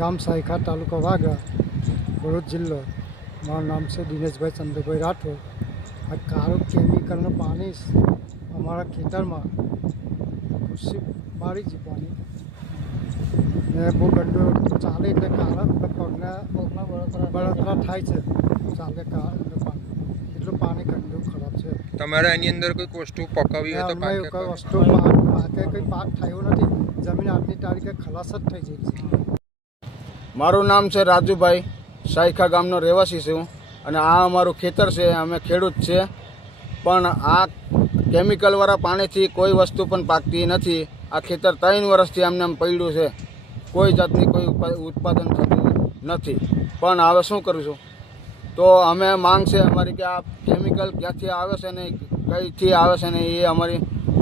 ગામ સાયખા તાલુકા વાગા ભરૂચ જિલ્લો. મારું નામ છે દિનેશભાઈ ચંદ્રભાઈ રાઠોડ. આ કાળું કેમિકલનું પાણી અમારા ખેતરમાં ખુશી મારી છે પાણી. ને બહુ ગંડો ચાલે એટલે કાળા પગના બળતરા થાય છે. ચાલે કાળું પાણી. એટલું પાણી ગંડું ખરાબ છે. તમારે એની અંદર કોઈ વસ્તુ પકાવી હોય તો અમે પાકે કોઈ વસ્તુ પાક પાકે કંઈ પાક થયો નથી. જમીન આજની તારીખે ખલાસ જ થઈ ગઈ છે. મારું નામ છે રાજુભાઈ. સાયખા ગામનો રહેવાસી છું અને આ અમારું ખેતર છે, અમે ખેડૂત છે પણ આ કેમિકલવાળા પાણીથી કોઈ વસ્તુ પણ પાકતી નથી. આ ખેતર ત્રણ વર્ષથી અમને આમ પડ્યું છે. કોઈ જાતની કોઈ ઉત્પા- ઉત્પાદન થતું નથી. પણ હવે શું કરીશું? તો અમે માંગ છે અમારી કે આ કેમિકલ ક્યાંથી આવે છે ને કઈથી આવે છે ને એ અમારી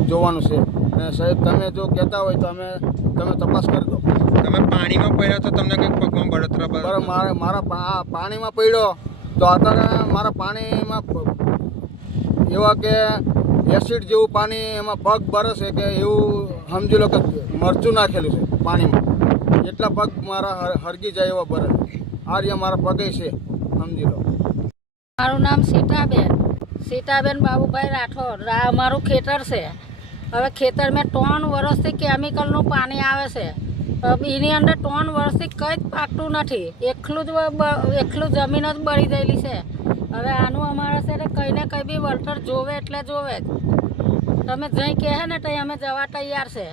જોવાનું છે. અને સાહેબ તમે જો કહેતા હોય તો અમે તમે તપાસ કરી દો તમે પાણીમાં પડ્યા તો તમને કંઈક પગમાં બળતરા બરાબર મારે મારા પાણીમાં પડ્યો તો અત્યારે મારા પાણીમાં એવા કે એસિડ જેવું પાણી એમાં પગ બરસે કે એવું સમજી લો કે મરચું નાખેલું છે પાણીમાં. એટલા પગ મારા હર- હરગી જાય એવા બરસ આર્ય મારા પગે છે સમજી લો. મારું નામ સીતાબેન. સીતાબેન બાબુભાઈ રાઠોડ. આ અમારું ખેતર છે. હવે ખેતર મેં ત્રણ વર્ષથી કેમિકલનું પાણી આવે છે. એની અંદર ત્રણ વર્ષથી કંઈ જ પાકતું નથી. એકલું જ એટલું એકલું જમીન જ બળી ગયેલી છે. હવે આનું અમારે છે ને કંઈ ને કંઈ બી વળતર જોવે એટલે જોવે જ. તમે જઈ કહે ને ત્યાં અમે જવા તૈયાર છે.